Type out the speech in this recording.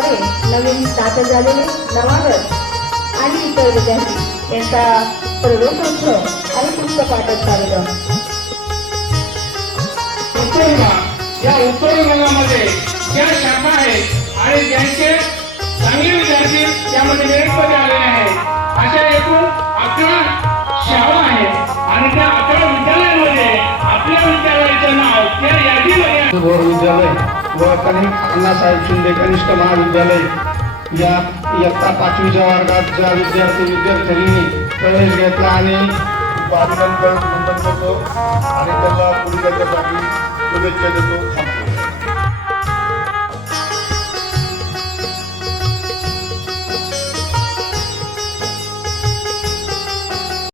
विद्यालयामध्ये नवीन दाखल झालेले नवागत आणि इतर विद्यार्थी यांचा प्रवेशोत्सव आणि पुष्पपाठक कार्यक्रम. या उत्तर विभागामध्ये ज्या शाखा आहेत आणि ज्यांचे चांगले विद्यार्थी त्यामध्ये मेरिटमध्ये आलेले आहेत अशा एकूण 11 शाळा आहेत आणि त्या 11 विद्यालयामध्ये आपल्या विद्यालयाचं नाव त्या यादीमध्ये विद्यालय व अण्णासाहेब शिंदे कनिष्ठ महाविद्यालय या इयत्ता 5वीच्या वर्गात ज्या विद्यार्थ्यांनी प्रवेश घेतला आणि अभिनंदन करतो आणि त्यांना पुढे त्याच्यासाठी शुभेच्छा देतो.